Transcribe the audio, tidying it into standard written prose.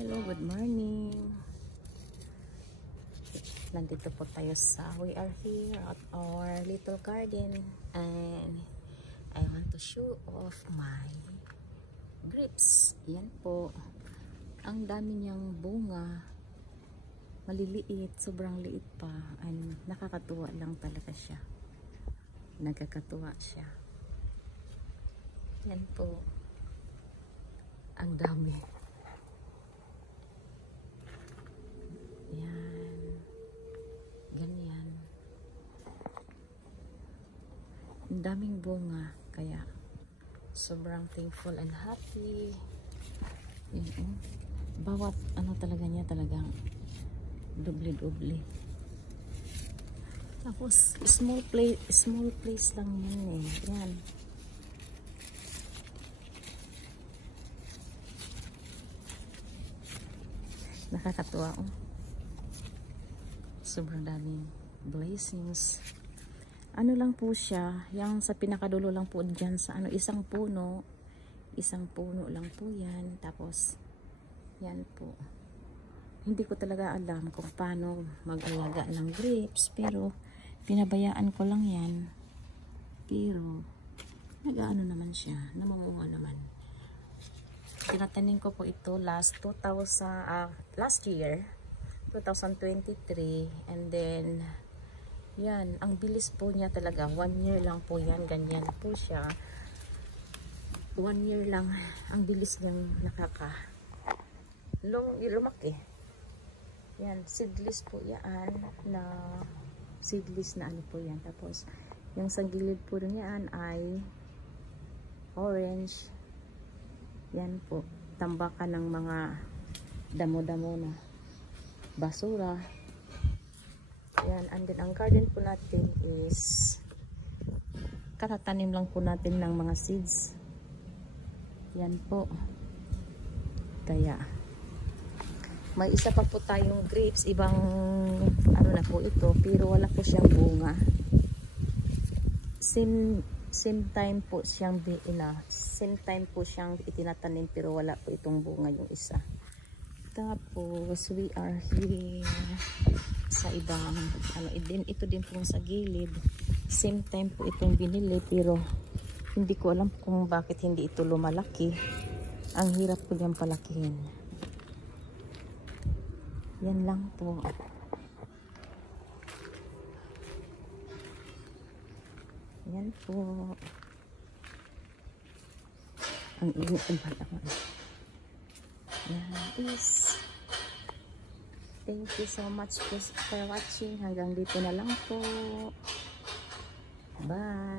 Hello, good morning. Nandito po tayo we are here at our little garden and I want to show off my grapes. Yan po. Ang dami niyang bunga. Maliliit, sobrang liit pa. And nakakatuwa lang talaga siya. Nagkakatuwa siya. Yan po. Ang dami. Yan. Ganyan. Ang daming bunga. Kaya sobrang thankful and happy. Yan. Bawat ano talaga niya talagang doble-doble. Tapos small place lang yan eh. Yan. Nakakatuwa oh. Sobrang daming blessings. Ano lang po siya, yung sa pinakadulo lang po dyan sa ano, isang puno lang po yan. Tapos yan po. Hindi ko talaga alam kung paano mag-alaga ng grapes, pero pinabayaan ko lang yan. Pero nag-aano naman siya, namumunga naman. Tinatanim ko po ito last year 2023, and then yan, ang bilis po niya talaga, 1 year lang po yan, ganyan po siya, 1 year lang ang bilis niyang lumaki. Yan, seedless po yan, na seedless na ano po yan. Tapos yung sa gilid po niyan ay orange. Yan po, tambakan ng mga damo-damo na basura. Yan, and then ang garden po natin is katatanim lang po natin ng mga seeds. Yan po. Kaya may isa pa po tayong grapes, ibang ano na po ito, pero wala po siyang bunga. Same time po siyang itinatanim, pero wala po itong bunga yung isa. Tapos we are here sa ibang ano, ito din po sa gilid. Same time po itong binili, pero hindi ko alam kung bakit hindi ito lumalaki. Ang hirap po niyang palakihin. Yan lang po. Yan po. Ang init ang bata ko. Yan is. Thank you so much for watching. Hanggang dito na lang po. Bye.